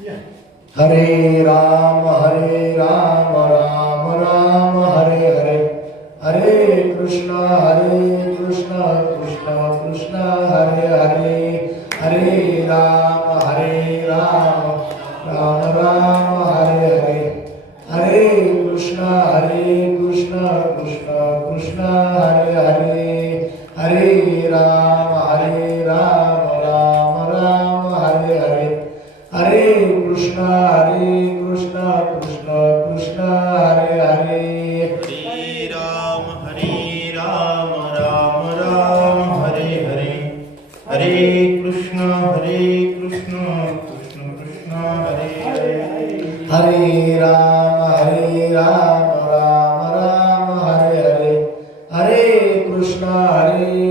हरे राम राम राम हरे हरे, हरे कृष्णा कृष्णा कृष्णा हरे हरे, हरे राम राम राम हरे हरे, हरे कृष्णा कृष्णा कृष्णा हरे हरे, हरे राम राम राम हरे हरे, हरे कृष्णा कृष्णा हरे हरे, हरे राम राम राम हरे हरे, हरे कृष्ण कृष्ण कृष्ण हरे हरे, हरे राम राम राम हरे हरे, हरे कृष्णा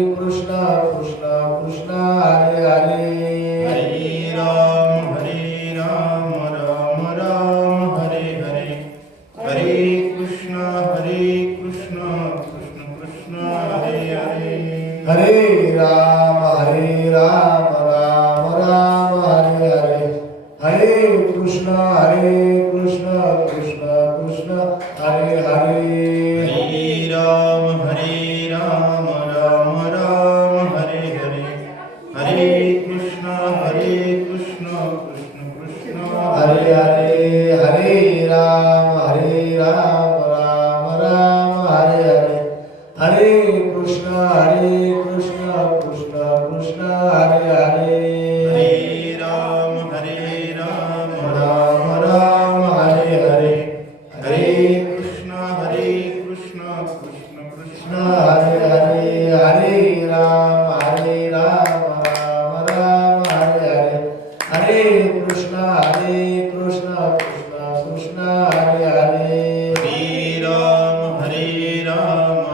कृष्णा कृष्णा हरे हरे, हरे राम राम राम हरे हरे, हरे कृष्ण कृष्ण कृष्ण हरे हरे, हरे राम राम हरे हरे, हरे कृष्णा कृष्णा हरे हरे, हरे राम राम राम हरे हरे, हरे कृष्ण कृष्ण कृष्ण हरे हरे, हरे राम राम हरे हरे, हरे कृष्णा कृष्णा हरे हरे, हरे राम राम हरे हरे, हरे कृष्ण कृष्ण कृष्ण हरे हरे, हरे राम राम हरे हरे, हरे कृष्णा कृष्णा हरे हरे, हरे राम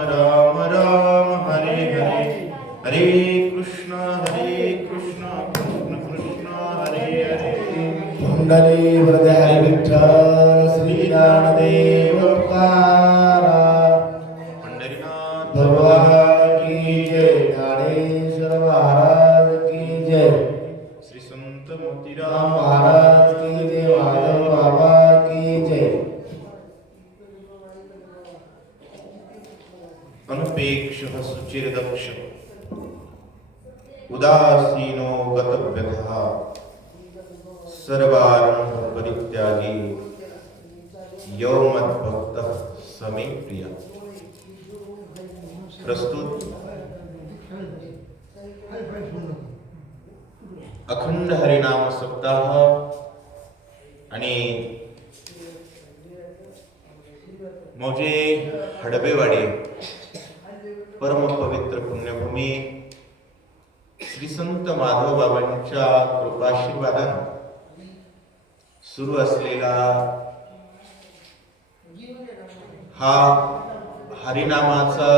राम हरे हरे, हरे कृष्ण कृष्ण कृष्ण हरे हरे, पुंडली वरदे हरे विठ्ठल श्री ज्ञानदेव तुकाराम पंढरीनाथ भगवान की जय, ज्ञानेश्वर महाराज की जय, श्री संत राम मोतीराम महाराज की जय, माधव बाबा की जय. अनुपेक्षः सुचिरदक्ष उदासीनो गतव्यथः सर्वारंभ परित्यागी यो मद्भक्तः स मे प्रियः. प्रस्तुत अखंड हरिनाम सप्ताह आणि मौजे हडबेवाडी परम पवित्र पुण्यभूमी श्री संत माधव बाबांच्या कृपाशीर्वादाने सुरू असलेला हा हरिनामाचा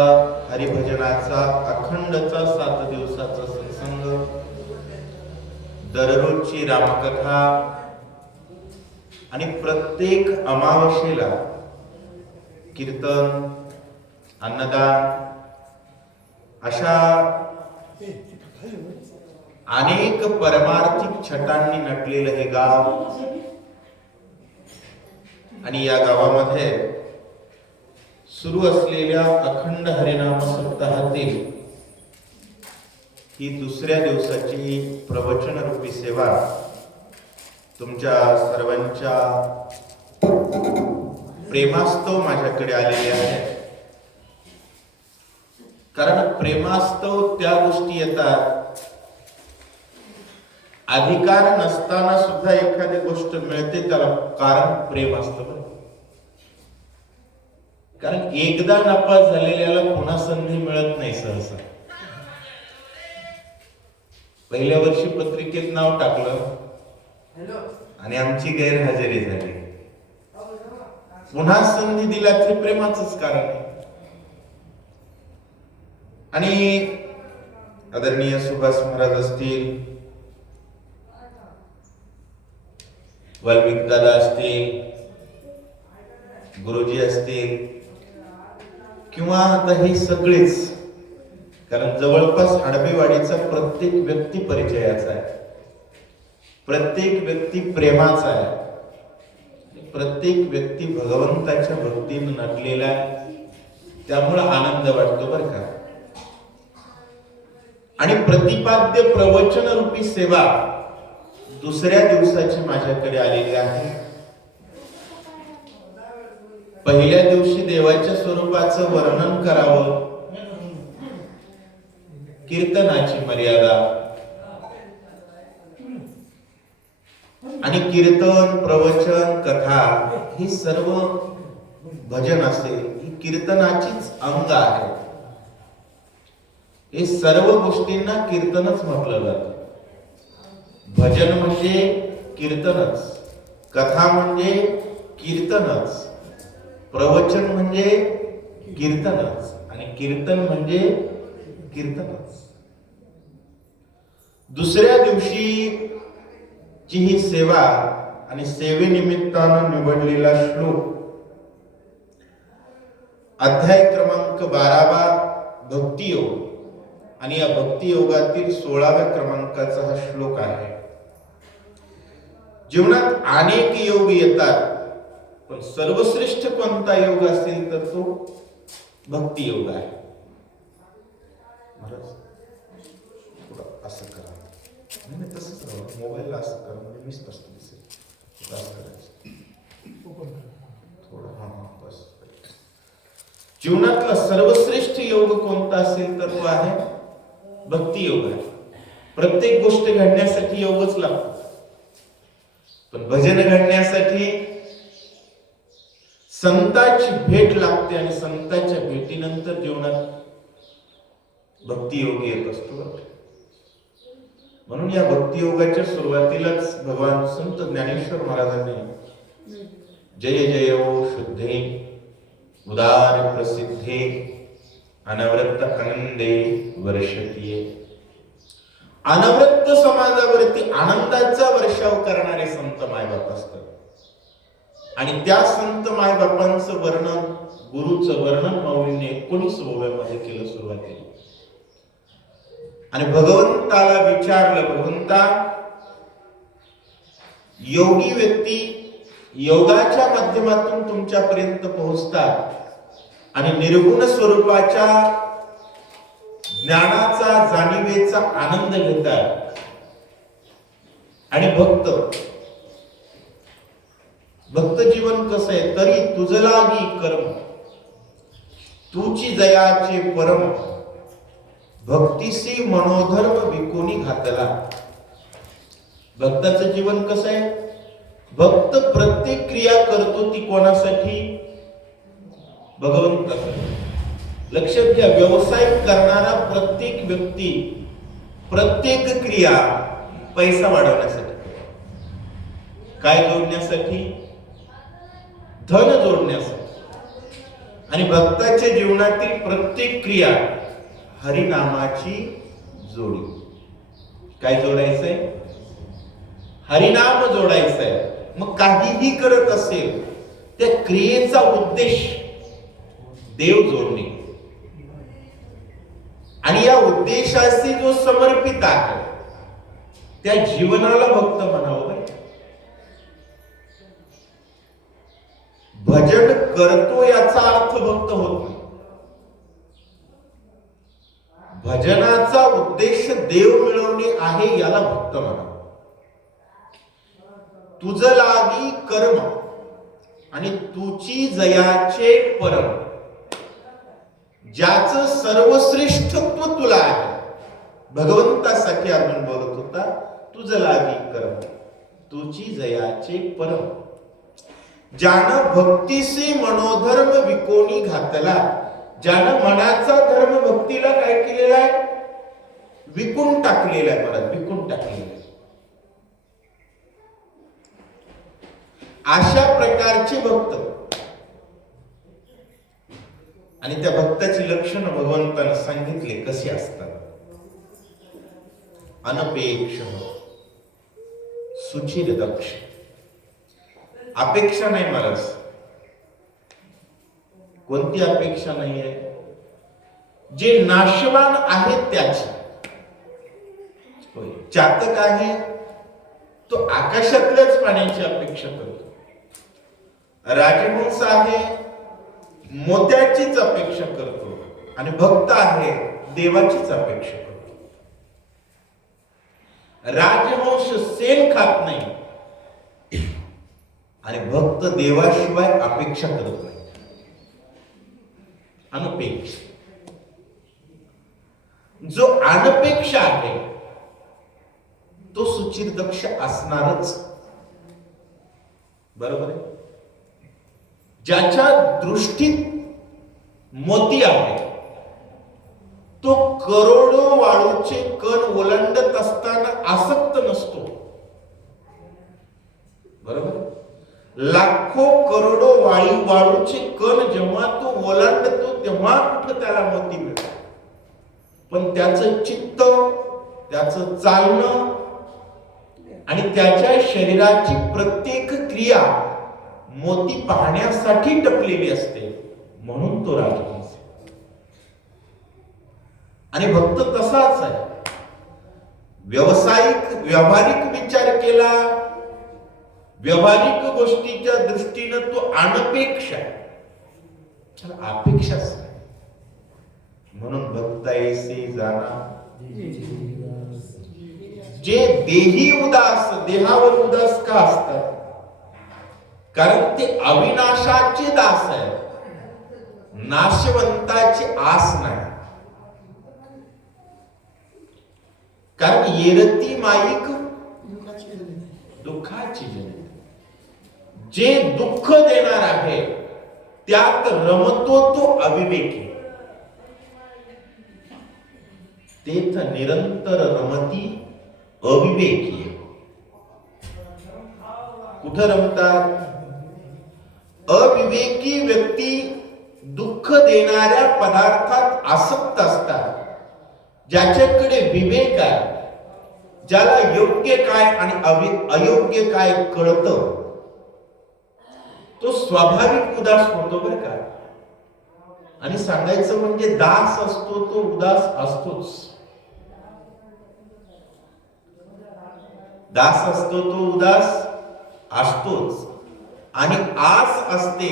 हरिभजनाचा अखंडचा 7 दिवसाचा सत्संग, दररोजची रामकथा आणि प्रत्येक अमावस्येला कीर्तन, अन्नदान अशा अनेक परमार्थिक छटांनी नटलेलं हे गाव आणि या गावामध्ये सुरू असलेल्या अखंड हरिनाम सप्ताहातील ही दुसऱ्या दिवसाची प्रवचन रूपी सेवा तुमच्या सर्वांच्या प्रेमास्तव माझ्याकडे आलेली आहे. कारण प्रेमास्तव त्या गोष्टी येतात, अधिकार नसताना सुद्धा एखादी गोष्ट मिळते, त्याला कारण प्रेम असतं. कारण एकदा नापास झालेल्याला पुन्हा संधी मिळत नाही सहसा. पहिल्या वर्षी पत्रिकेत नाव टाकलं आणि आमची गैरहजेरी झाली, पुन्हा संधी दिला ते प्रेमाचंच कारण आहे. आणि आदरणीय सुभाष महाराज असतील, वाल्मिक दादा असतील, गुरुजी असतील किंवा आता हे सगळेच, कारण जवळपास हडबेवाडीचा प्रत्येक व्यक्ती परिचयाचा आहे. प्रत्येक व्यक्ती प्रेमाचा आहे, प्रत्येक व्यक्ती भगवंताच्या भक्तीने नटलेला आहे, त्यामुळे आनंद वाटतो बरं का. आणि प्रतिपाद्य प्रवचन रूपी सेवा दुसऱ्या दिवसाची माझ्याकडे आलेली आहे. पहिल्या दिवशी देवाच्या स्वरूपाचं वर्णन करावं, कीर्तनाची मर्यादा, आणि कीर्तन, प्रवचन, कथा ही सर्व भजन असेल ही कीर्तनाचीच अंग आहे. हे सर्व गोष्टींना कीर्तनच म्हटलं जातं. भजन म्हणजे कीर्तनच, कथा म्हणजे कीर्तनच, प्रवचन म्हणजे कीर्तनच, आणि कीर्तन म्हणजे कीर्तनच. दुसऱ्या दिवशी ची ही सेवा आणि सेवेनिमित्तानं निवडलेला श्लोक अध्याय क्रमांक 12 भक्तियोग, आणि या भक्तियोगातील 16व्या क्रमांकाचा हा श्लोक आहे. जीवनात अनेक योग येतात, पण सर्वश्रेष्ठ कोणता योग असेल तर तो भक्तियोग आहे. असं करा, नाही तसंच राहू, मोबाईलला असं करा म्हणजे मीच स्पष्ट दिसेल. असं करायचं थोडं, हा बस. जीवनातला सर्वश्रेष्ठ योग कोणता असेल तर तो आहे भक्तियोग आहे. प्रत्येक गोष्ट घडण्यासाठी योगच लागतो, पण भजन घडण्यासाठी संतांची भेट लागते, आणि संतांच्या भेटीनंतर जीवनात भक्तियोग येत असतो. म्हणून या भक्तियोगाच्या सुरुवातीलाच भगवान संत ज्ञानेश्वर महाराजांनी जय जय ओ शुद्धे उदार प्रसिद्धे अनवरत आनंदे वर्षतीये. अनवरत समाजावरती आनंदाचा वर्षाव करणारे संत मायबाप असतात, आणि त्या संत मायबापांचं वर्णन, गुरुचं वर्णन माऊलीने 19व्या मध्ये केलं सुरुवातीला. आणि भगवंताला विचारलं, भगवंता, योगी व्यक्ती योगाच्या माध्यमातून तुमच्यापर्यंत पोहोचतात आणि निर्गुण स्वरूपाच्या ज्ञानाचा, जाणीवेचा आनंद घेतात, आणि भक्त जीवन कसं आहे, तरी तुझ लागी कर्म तुची जयाचे परम भक्तीसी मनोधर्म विकोनी घातला. भक्ताचं जीवन कसं आहे, भक्त प्रत्येक क्रिया करतो ती कोणासाठी, भगवंतासाठी. लक्षात घ्या, व्यवसाय करणारा प्रत्येक व्यक्ती प्रत्येक क्रिया पैसा वाढवण्यासाठी, काय जोडण्यासाठी, धन जोडण्यासाठी. आणि भक्ताच्या जीवनातील प्रत्येक क्रिया हरिनामाची जोडी. काय जोडायचंय, हरिनाम जोडायचंय. मग काहीही करत असेल त्या क्रियेचा उद्देश देव जोडणे, आणि या उद्देशाशी जो समर्पित आहे त्या जीवनाला भक्त म्हणावं. भजन करतो याचा अर्थ भक्त होत नाही. भजनाचा उद्देश देव मिळवणे आहे, याला भक्त म्हणावं. तुझ लागी कर्म आणि तुची जयाचे परम, ज्याचं सर्वश्रेष्ठत्व तुला आहे. भगवंतासाठी अर्जुन बोलत होता, तुझ लागी कर्म तुची जयाचे परम, ज्यानं भक्तीसी मनोधर्म विकोणी घातला. ज्यानं मनाचा धर्म भक्तीला काय केलेला आहे, विकून टाकलेला आहे. मला विकून टाकलेला आहे. अशा प्रकारचे भक्त, आणि त्या भक्ताची लक्षणं भगवंतानं सांगितले कशी असतात. अनपेक्ष सुचिर दक्ष. अपेक्षा नाही महाराज. कोणती अपेक्षा नाहीये, जे नाशवान आहे त्याची. चातक आहे तो आकाशातल्याच पाण्याची अपेक्षा करतो. राजहंस आहे मोत्याचीच अपेक्षा करतो आणि भक्त आहे देवाचीच अपेक्षा करतो. राजहंस सेन खात नाही आणि भक्त देवाशिवाय अपेक्षा करत नाही. अनपेक्ष. जो अनपेक्ष आहे तो सुचिर दक्ष असणारच. बरोबर आहे. ज्याच्या दृष्टीत मोती आहे तो करोडो वाळूचे कण ओलांडत असताना आसक्त नसतो. बरोबर. लाखो करोडो वाळूचे कण जेव्हा तो ओलांडतो तेव्हा कुठं त्याला मोती मिळतो. पण त्याचं चित्त, त्याचं चालणं आणि त्याच्या शरीराची प्रत्येक क्रिया मोती पाहण्यासाठी टपलेली असते. म्हणून तो राजहंस. आणि भक्त तसाच आहे. व्यावहारिक विचार केला, व्यावहारिक गोष्टीच्या दृष्टीनं तो अनपेक्ष आहे, अपेक्षाच नाही. म्हणून भक्त ऐसे जाना जे देही उदास. देहावर उदास का असतात? कारण ते अविनाशाचे दास आहे, नाशवंताची आस नाही. कारण येरती माईक दुःखाची जननी. जे दुःख देणार आहे त्यात रमतो तो अविवेकी. तेथ निरंतर रमती अविवेकी. कुठं रमतात? अविवेकी व्यक्ती दुःख देणाऱ्या पदार्थात आसक्त असतात. ज्याच्याकडे विवेक आहे, ज्याला योग्य काय आणि अयोग्य काय कळतं, तो स्वाभाविक उदास होतो. बरं का. आणि सांगायचं म्हणजे दास असतो तो उदास असतोच. दास असतो तो उदास असतोच. आणि आस असते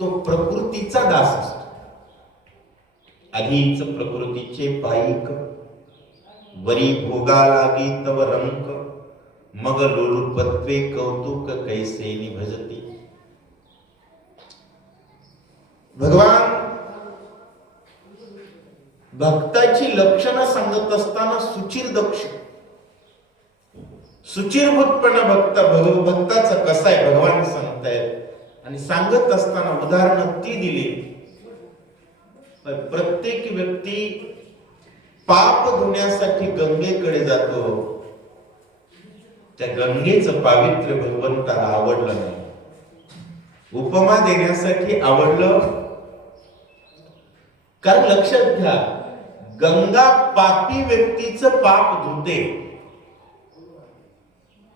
तो प्रकृतीचा दास असतो. आधीच प्रकृतीचे पाईक, वरी भोगा लागी तव रंक, मग लोलुपत्वे कौतुक कैसे निभजती. भगवान भक्ताची लक्षणं सांगत असताना सुचिर दक्ष, सुचिरभूतपणा भक्ताचा कसा आहे भगवान सांगतायत. आणि सांगत असताना उदाहरणं ती दिली. प्रत्येक व्यक्ती पाप धुण्यासाठी गंगेकडे जातो. त्या गंगेचं पावित्र्य भगवंताला आवडलं नाही. उपमा देण्यासाठी आवडलं. कारण लक्षात घ्या, गंगा पापी व्यक्तीचं पाप धुते,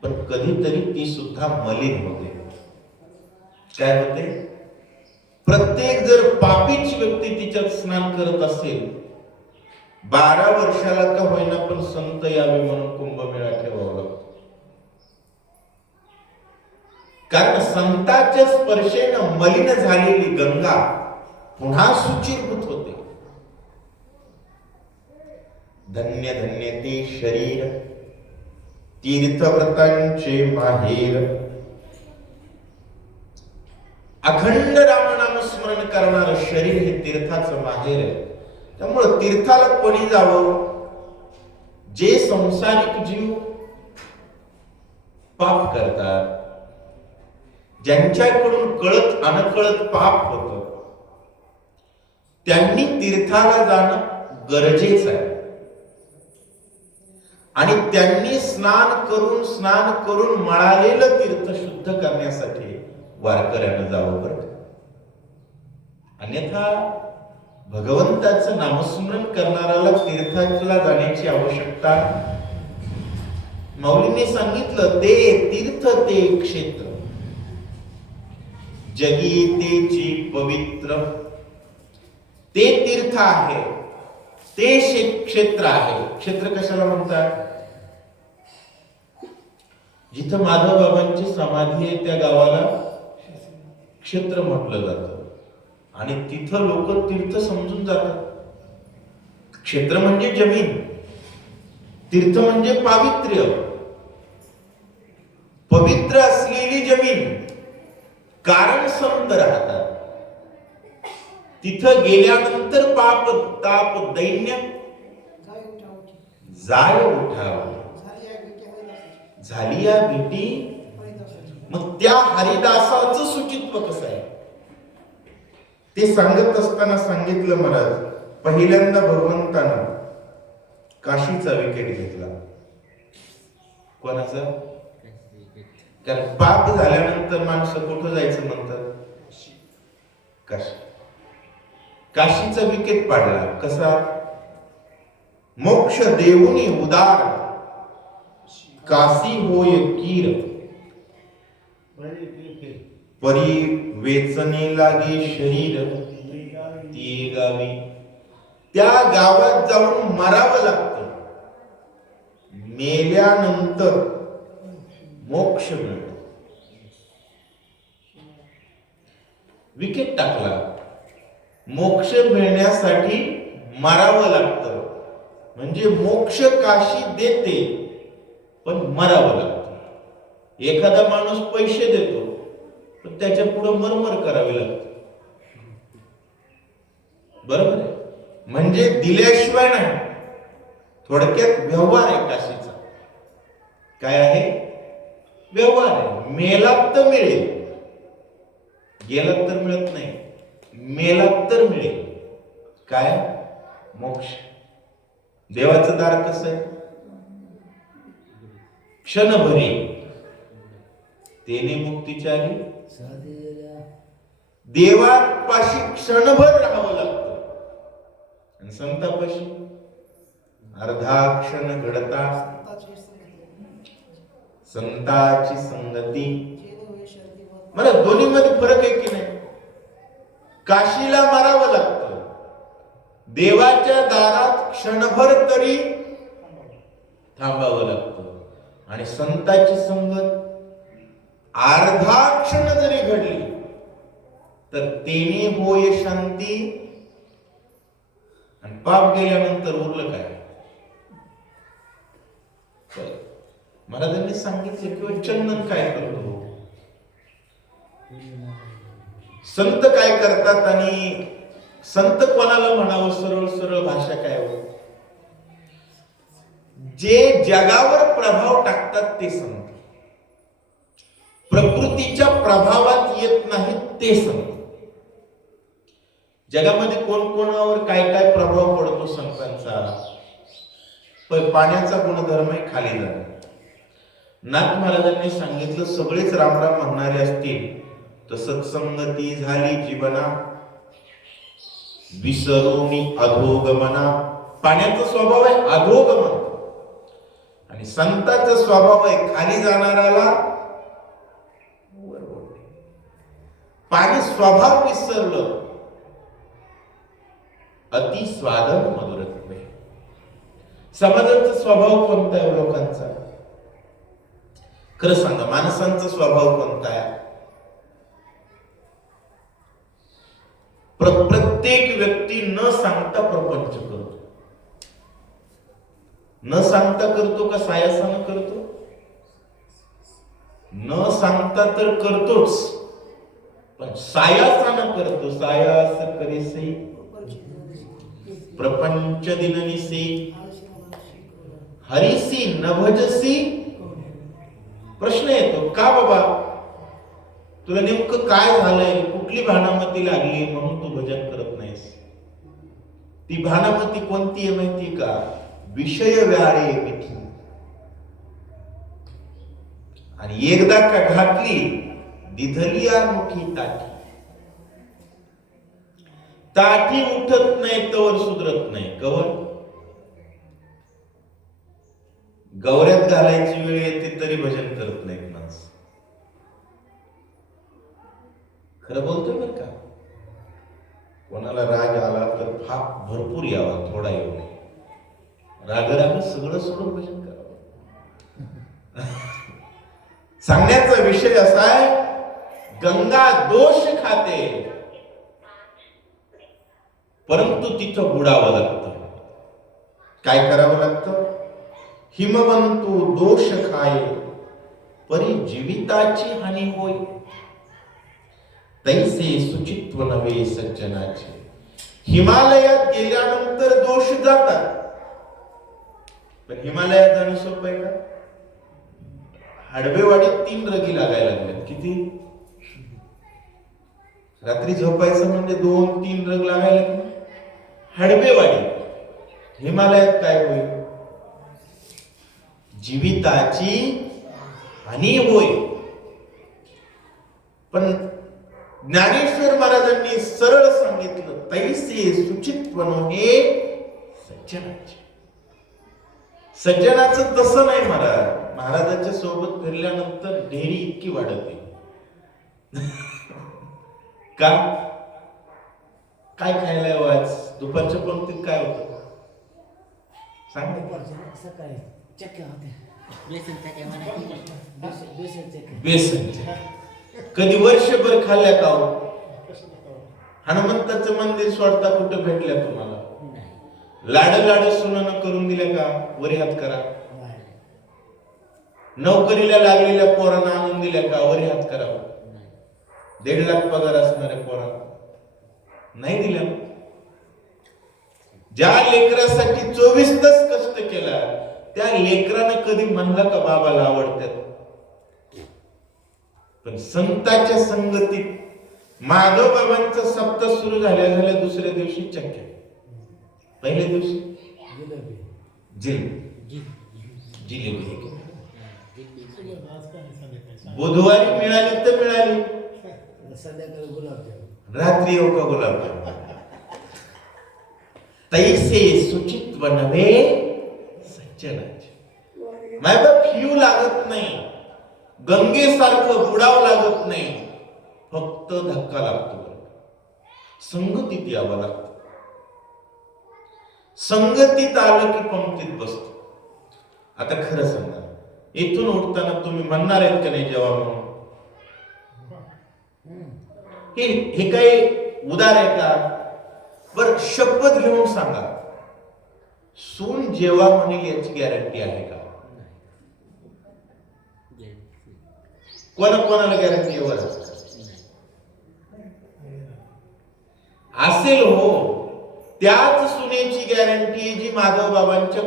पण कधीतरी ती सुद्धा मलिन होते. काय होते? प्रत्येक जर पापीची व्यक्ती तिच्यात स्नान करत असेल, 12 वर्षाला का होईना पण संत यावे म्हणून कुंभमेळा ठेवावा लागतो. कारण संतांच्या स्पर्शेनं मलिन झालेली गंगा पुन्हा शुचीभूत होते. धन्य धन्य ते शरीर तीर्थव्रतांचे माहेर. अखंड रामनाम स्मरण करणारं शरीर हे तीर्थाचं माहेर आहे. त्यामुळे तीर्थाला कोणी जावं? जे संसारिक जीव पाप करतात, ज्यांच्याकडून कळत अनकळत पाप होतं, त्यांनी तीर्थाला जाणं गरजेचं आहे. आणि त्यांनी स्नान करून मळालेलं तीर्थ शुद्ध करण्यासाठी वारकऱ्यानं जावं बरं. अन्यथा भगवंताचं नामस्मरण करणाऱ्याला तीर्थाला जाण्याची आवश्यकता. माऊलींनी सांगितलं, ते तीर्थ ते क्षेत्र, जगी तेची पवित्र. ते तीर्थ आहे, ते क्षेत्र आहे. क्षेत्र कशाला म्हणतात? जिथं माधव बाबांची समाधी आहे त्या गावाला क्षेत्र म्हटलं जातं आणि तिथं लोक तीर्थ समजून जातात. क्षेत्र म्हणजे जमीन, तीर्थ म्हणजे पावित्र्य, पवित्र असलेली जमीन. कारण संत राहतात तिथं गेल्यानंतर पाप ताप दैन्य जाय उठाव झाली या भेटी. मग त्या हरिदासाचं सुचित्व कसं आहे ते सांगत असताना सांगितलं महाराज. पहिल्यांदा भगवंतानं काशीचा विकेट घेतला. कोणाचा? कारण पाप झाल्यानंतर माणसं कुठं जायचं म्हणतात? काशी. काशीचा विकेट पाडला. कसा? मोक्ष देऊनी उदार काशी होय कीर परी वेचने लागे शरीर ती गावी. त्या गावात जाऊन मरावं लागतं. मेल्यानंतर मोक्ष मिळतो. विकेट टाकला. मोक्ष मिळण्यासाठी मरावं लागतं. म्हणजे मोक्ष काशी देते पण मरावं लागतं. एखादा माणूस पैसे देतो पण त्याच्या पुढे मरमर करावी लागते. बरोबर आहे? म्हणजे दिल्याशिवाय नाही. थोडक्यात व्यवहार आहे काशीचा. काय आहे? व्यवहार आहे. मेलात तर मिळेल, गेलात तर मिळत नाही. मेलात तर मिळेल. काय? मोक्ष. देवाचं दार कसं आहे? क्षणभरी तेने मुक्तीच्या आली. देवापाशी क्षणभर राहावं लागतं आणि संतापाशी अर्धा क्षण घडता संताची संगती. मला दोन्ही मध्ये फरक आहे की नाही? काशीला मारावं लागतं, देवाच्या दारात क्षणभर तरी थांबावं लागतं आणि संताची संगत अर्धा क्षण जरी घडली तर तेने होय शांती. आणि पाप गेल्यानंतर उरलं काय? महाराजांनी सांगितलं किंवा चंदन काय करतो, संत काय करतात आणि संत कोणाला म्हणावं? सरळ सरळ भाषा काय हो? जे जगावर प्रभाव टाकतात ते संत. प्रकृतीच्या प्रभावात येत नाहीत ते संत. जगामध्ये कोण कोणावर काय काय प्रभाव पडतो संतांचा? पाण्याचा गुणधर्म आहे खाली जाणे. नाथ महाराजांनी सांगितलं सगळेच रामराम म्हणणारे असतील तर सत्संगती झाली जीवना विसरोनी अधोगमना. पाण्याचा स्वभाव आहे अधोगमन आणि संतांचा स्वभाव आहे खाली जाणाऱ्याला वर ओढणे. पाणी स्वभाव विसरलं अति स्वादन मधुरत्वे. समाजाचा स्वभाव कोणता आहे लोकांचा? खरं सांगा, माणसांचा स्वभाव कोणता आहे? प्रत्येक व्यक्ती न सांगता प्रपंच करतो. न सांगता करतो का सायासानं करतो? न सांगता तर करतोच पण सायासानं करतो. सायास करीसी प्रपंच दिननिसी हरिसी नभजसी. प्रश्न येतो का बाबा तुला नेमकं काय झालंय? कुठली भानामती लागली म्हणून तू भजन करत नाहीस? ती भानामती कोणती आहे माहिती का? विषय व्याळे मिठी. आणि एकदा का घातली दिधली या मुठी ताठी. ताठी उठत नाही तवर सुधरत नाही. कवर गवऱ्यात घालायची वेळ येते तरी भजन करत नाहीत माणसं. खरं बोलतोय बरं का? कोणाला राग आला तर फार भरपूर यावा, थोडा येऊ नये. राग सगळं सोडून भजन करावं. सांगण्याचा विषय असा आहे, गंगा दोष खाते, परंतु तिथं बुडावं लागतं. काय करावं लागतं? हिमवंतू दोष खाये, परी जीविताची हानी होय. तैसे सुचित्व नव्हे सज्जनाचे. हिमालयात गेल्यानंतर दोष जातात, पण हिमालयात जाणं सोपं आहे का? हडबेवाडीत 3 रगी लागायला लागल्यात. किती? रात्री झोपायचं म्हणजे 2-3 रग लागायला लागले. हडबेवाडी. हिमालयात काय होईल? जीविताची हानी होय. पण ज्ञानेश्वर महाराजांनी सरळ सांगितलं, तैसे सुचित्व नव्हे सज्जनाचे. सज्जनाचं तसं नाही महाराज. महाराजांच्या सोबत फिरल्यानंतर ढेरी इतकी वाढते. का? काय खायला वाच? दुपारच्या पंक्तीत काय होतं सांग. सकाळी चक्क्या होत्या, बेसन. कधी वर्षभर खाल्ल्या का हो? हनुमंताचं मंदिर सोडता कुठं भेटल्या तुम्हाला? लाड सुनानं करून दिल्या का? वरी हात करा. नोकरीला लागलेल्या पोरांना आणून दिल्या का? वरी हात करा. 1.5 लाख पगार असणाऱ्या पोरांना नाही दिल्या. ज्या लेकरासाठी 24 तास कष्ट केला, त्या लेकरानं कधी म्हणलं का बाबाला आवडतात? पण संतांच्या संगतीत माधव बाबांचा सप्ताह सुरू झाल्या दुसऱ्या दिवशी चक्क्या, पहिल्या दिवशी जिलेबी. बुधवारी मिळाली तर मिळाली, संध्याकाळी गुलाबजाम, रात्री येऊ का गुलाबजाम. तैसे सुचित्व नव्हे सज्जनाचे. मायबाप फिऊ लागत नाही, गंगेसारखं बुडावं लागत नाही, फक्त धक्का लागतो. संगतीत यावं लागतं. संगतीत आलं की पंक्तीत बसतो. आता खरं सांगा, इथून उठताना तुम्ही म्हणणार आहेत का नाही जेव्हा म्हणून? हे काही उदार आहे का? बर शपथ घेऊन सांगा, सून जेव्हा म्हणेल याची गॅरंटी आहे का? कोणाला गॅरंटी आहे? असेल हो. त्याच सुनेची गॅरंटी जी माधव बाबांच्या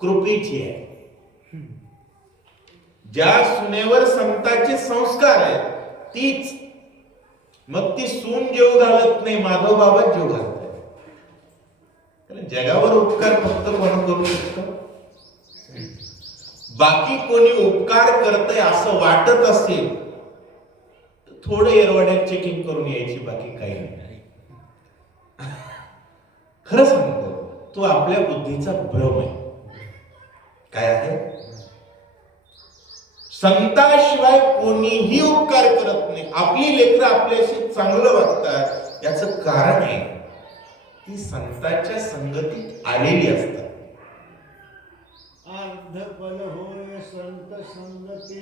कृपेची आहे. ज्या सुनेवर संतांचे संस्कार आहेत तीच. मग ती सून जेव घालत नाही, माधव बाबा जेव घालत. जगावर उपकार फक्त कोण करू शकतो? बाकी कोणी उपकार करतय असं वाटत असेल तर थोडं एरवाड्यात चेकिंग करून यायची, बाकी काही नाही. खरं सांगतो, तो आपल्या बुद्धीचा भ्रम आहे. काय आहे? संताशिवाय कोणीही उपकार करत नाही. आपली लेकरं आपल्याशी चांगलं वागतात, याचं कारण आहे ती संतांच्या संगतीत आलेली असतात. अर्धफल होय संत संगती,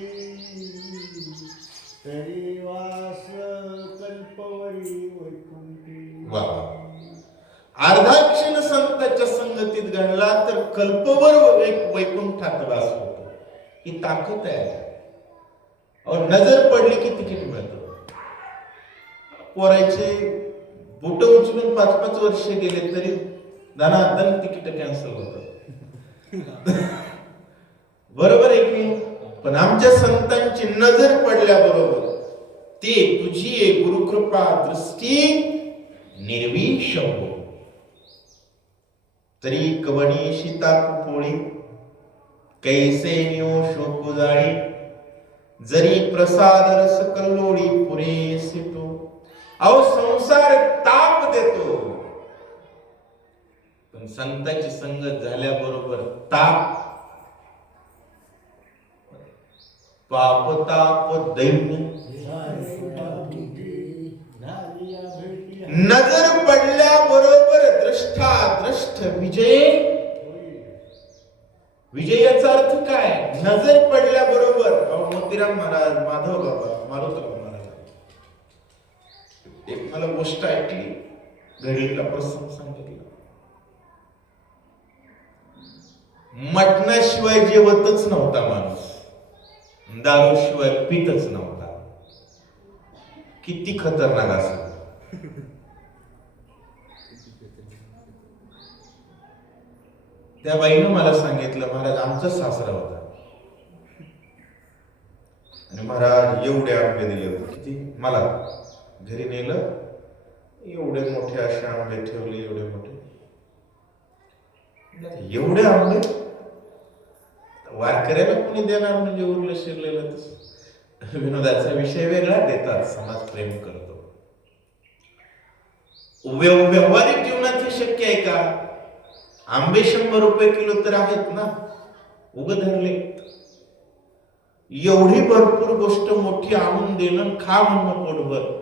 तरी वास कल्पवरी वैकुंठी. वा, अर्धा क्षण संतांच्या संगतीत घडला तर कल्पभर वैकुंठात वास होतो. ही ताकद आहे. और नजर पडली की तिकीट मिळतं. पोरायचे बुट उचलून 5-5 वर्ष गेले तरी धनाधन तिकीट कॅन्सल होतं. बरोबर आहे की? पण आमच्या संतांची नजर पडल्याबरोबर ते तुझी गुरुकृपा दृष्टी निर्विष हो. तरी कवणी शीताप पोळी, कैसे नियो शोक जाळी, जरी प्रसाद रस कल्लोळी पुरेसे तो. अहो संसार ताप देतो, पण संतांची संगत झाल्याबरोबर ताप, पाप ताप दैन्य, नजर पडल्याबरोबर द्रष्टा द्रष्ट विजय. विजयाचा अर्थ काय? नजर पडल्याबरोबर. मोतीराम महाराज मला गोष्ट ऐकली, घडलेला प्रसंग सांगितला. मटणाशिवाय जेवतच नव्हता माणूस, दारूशिवाय पितच नव्हता. किती खतरनाक असं. त्या बाईनं मला सांगितलं, महाराज आमचा सासरा होता आणि महाराज एवढे आंबे दिले होते. किती? मला घरी नेलं, एवढे मोठे असे आंबे ठेवले, एवढे मोठे. एवढे आंबे वारकऱ्याला कोणी देणार, म्हणजे उरलं शिरलेलं. विनोदाचा विषय वेगळा, देतात, समाज प्रेम करतो. व्यावहारिक जीवनात हे शक्य आहे का? आंबे 100 रुपये किलो तर आहेत ना, उगं धरले. एवढी भरपूर गोष्ट मोठी आणून देणं, खा म्हणणं पोटभर,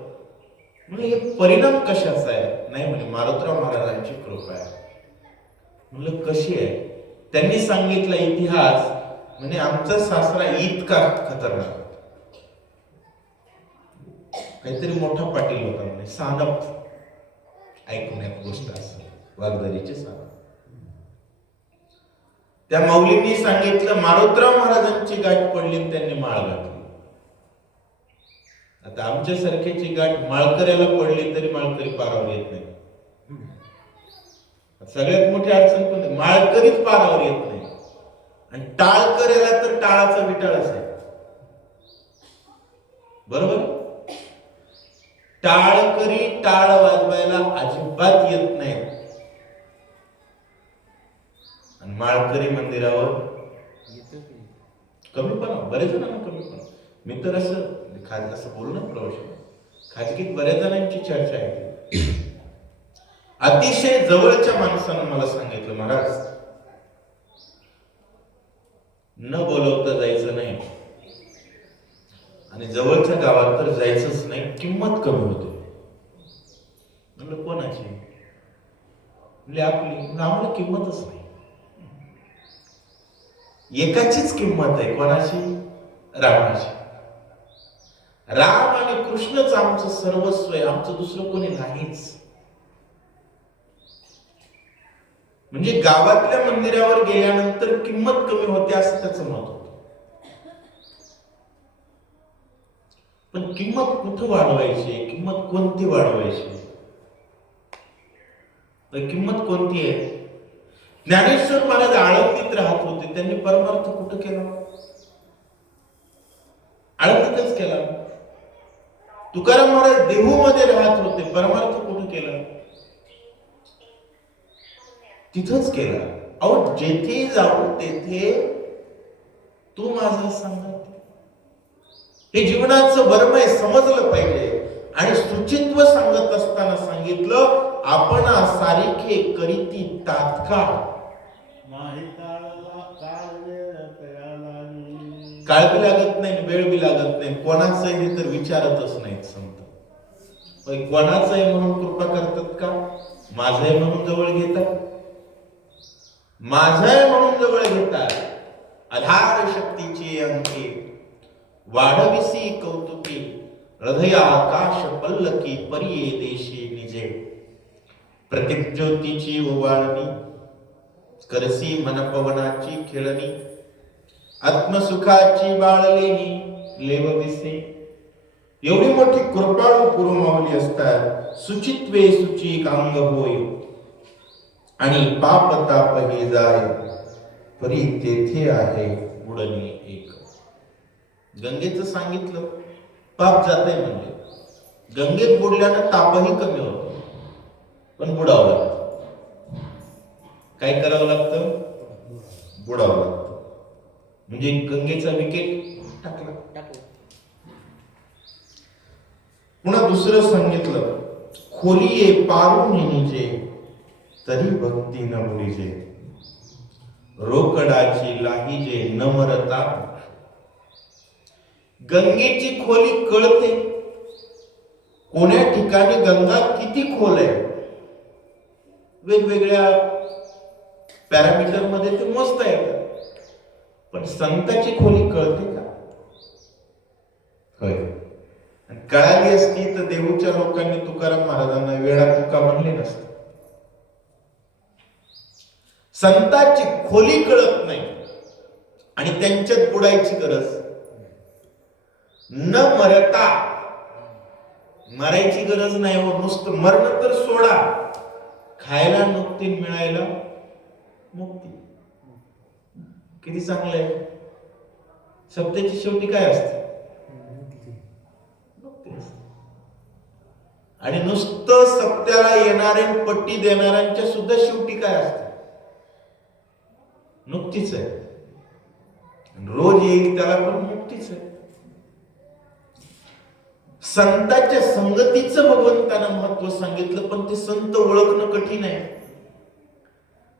म्हणजे हे परिणाम कशाचा आहे? नाही म्हणे मारुतराव महाराजांची कृपा आहे. म्हणलं कशी आहे? त्यांनी सांगितला इतिहास, म्हणजे आमचा सासरा इतका खतरनाक, काहीतरी मोठा पाटील होता म्हणे, सानप. ऐकण्यात गोष्ट असं, वागदरीचे सानप. त्या माऊलींनी सांगितलं, मारुतराव महाराजांची गाठ पडली, त्यांनी माळ घातली. आता आमच्या सारख्याची गाठ माळकऱ्याला पडली तरी माळकरी पारावर येत नाही. सगळ्यात मोठी अडचण कोणती? माळकरीच पारावर येत नाही. आणि टाळकऱ्याला तर टाळाचा विटाळच आहे. बरोबर? टाळकरी टाळ वाजवायला अजिबात येत नाही, आणि माळकरी मंदिरावर कमीपणा, बरेच जणांना कमीपणा. मी तर असं बोलणं प्रवचन खाजगीत बऱ्याच जणांची चर्चा आहे. अतिशय जवळच्या माणसानं मला सांगितलं, महाराज न बोलवता जायचं नाही, आणि जवळच्या गावात तर जायचंच नाही, किंमत कमी होते. म्हणलं कोणाची? म्हणजे आपली. आम्हाला किंमतच नाही. एकाचीच किंमत आहे, कोणाची? रामाची. राम आणि कृष्णच आमचं सर्वस्व आहे, आमचं दुसरं कोणी नाहीच. म्हणजे गावातल्या मंदिरावर गेल्यानंतर किंमत कमी होते, असं त्याचं मत होतं. पण किंमत कुठं वाढवायची? किंमत कोणती वाढवायची? तर किंमत कोणती आहे? ज्ञानेश्वर महाराज आळंदीत राहत होते, त्यांनी परमार्थ कुठं केला? आळंदीतच केला. तुकाराम महाराज देहूमध्ये राहत होते, परमार्थ कुठं केला? तिथंच केला. अहो, जेथे जाऊ तेथे तू माझा सांगत. हे जीवनाचं बरं आहे, समजलं पाहिजे. आणि सुचित्व सांगत असताना सांगितलं, आपण सारिखे करीती तात्काळ. काळ बी लागत नाही, वेळ बी लागत नाही. कोणाचं हे तर विचारतच नाहीत संत. कोणाचं आहे म्हणून कृपा करतात का? माझं आहे म्हणून जवळ घेतात. माझं आहे म्हणून जवळ घेतात. आधार शक्तीची अंके वाढविसी कौतुकी, हृदय आकाश पल्लकी परिये देशी निजे. प्रत्येक ज्योतीची ओवाळणी, करसी मनपवनाची खेळणी, आत्मसुखाची बाळलेणी लेव दिसे. एवढी मोठी कृपाळू पुरमावली असतात. सुचित्वे सुचिक अंग होय, आणि पाप ताप हे जाय, परी तेथे आहे बुडणे एक. गंगेचं सांगितलं, पाप जाते म्हणजे गंगेत बुडल्यानं तापही कमी होतो, पण बुडावं लागतं. काय करावं लागतं? बुडावं लागतं. म्हणजे गंगेचा विकेट टाकला. पुन्हा दुसरं सांगितलं, खोलीये पारून निजे, तरी भक्ती न बुडीजे. रोकडाची लाहीजे न मरता. गंगेची खोली कळते. कोण्या ठिकाणी गंगा किती खोल आहे, वेगवेगळ्या पॅरामीटर मध्ये ते मोजता येतात. पण संताची खोली कळते का? कळाली असती तर देहूच्या लोकांनी तुकाराम महाराजांना वेडा तुका म्हणले नसते. संतांची खोली कळत नाही आणि त्यांच्यात बुडायची गरज. न मरता मरायची गरज नाही हो. नुसतं मरण तर सोडा, खायला नुकती मिळायला मुक्ती. किती चांगलं आहे. सत्याची शेवटी काय असते? आणि नुसतं सत्याला येणारे पट्टी देणाऱ्यांच्या सुद्धा शेवटी काय असते? नुकतीच आहे. रोज येईल त्याला पण मुक्तीच आहे. संतांच्या संगतीचं भगवंतानं महत्व सांगितलं, पण ते संत ओळखणं कठीण आहे.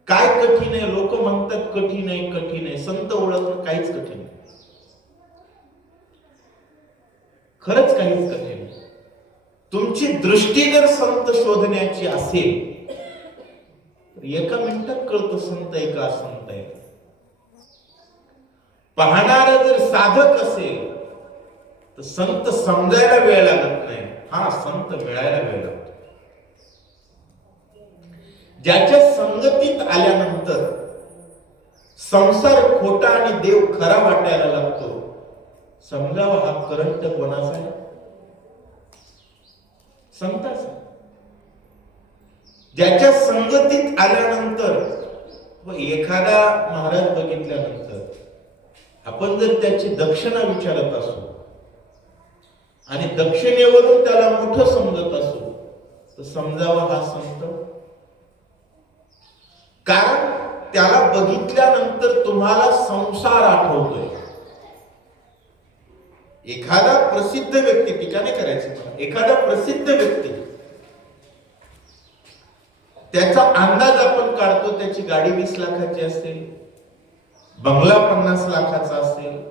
काय कठीण आहे? लोक म्हणतात कठीण आहे, कठीण आहे. संत ओळखणं काहीच कठीण नाही. खरंच काहीच कठीण नाही. तुमची दृष्टी जर संत शोधण्याची असेल तर एका मिनिटात कळतं संत आहे का असंत आहे. पाहणारा जर साधक असेल तर संत समजायला वेळ लागत नाही. हा संत मिळायला वेळ लागतो. ज्याच्या संगतीत आल्यानंतर संसार खोटा आणि देव खरा वाटायला लागतो, समजावा हा करंट कोणाचा आहे? संताचा. ज्याच्या संगतीत आल्यानंतर व एखादा महाराज बघितल्यानंतर आपण जर त्याची दक्षिणा विचारत असू आणि दक्षिणेवरून त्याला मोठं समजत असू तर समजावा हा संत. कारण त्याला बघितल्यानंतर तुम्हाला संसार आठवतोय. एखादा प्रसिद्ध व्यक्ती, टीका नाही करायची मला, एखादा प्रसिद्ध व्यक्ती, त्याचा अंदाज आपण काढतो. त्याची गाडी 20 लाखाची असेल, बंगला 50 लाखाचा असेल,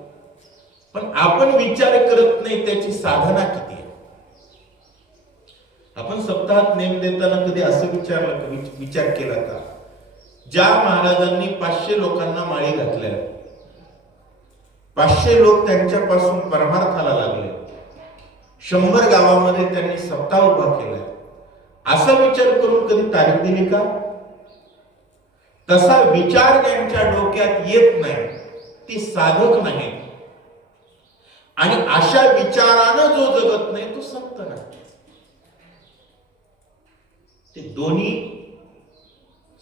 पण आपण विचार करत नाही त्याची साधना किती आहे. आपण सप्ताहात नेम देताना कधी असं विचार केला का? ज्या महाराजांनी 500 लोकांना माळी घातल्या, 500 लोक त्यांच्यापासून परमार्थाला लागले, 100 गावामध्ये त्यांनी सप्ताह उभा केलाय, असा विचार करून कधी तारीख दिली का? तसा विचार त्यांच्या डोक्यात येत नाही. ती साधक नाही. आणि अशा विचारानं जो जगत नाही तो संत नाही. ते दोन्ही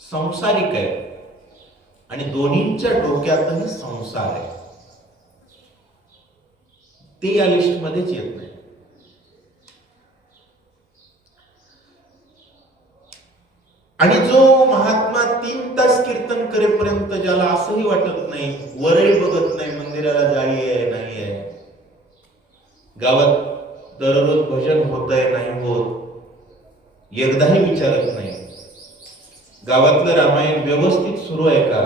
संसारिक आहे आणि दोन्हींच्या डोक्यातही संसार आहे. ते या लिस्ट मध्येच येत नाही. आणि जो महात्मा 3 तास कीर्तन करेपर्यंत ज्याला असंही वाटत नाही, वरही बघत नाही मंदिराला जाळी आहे नाही आहे, गावात दररोज भजन होत आहे नाही होत, एकदाही विचारत नाही गावातलं रामायण व्यवस्थित सुरू आहे का,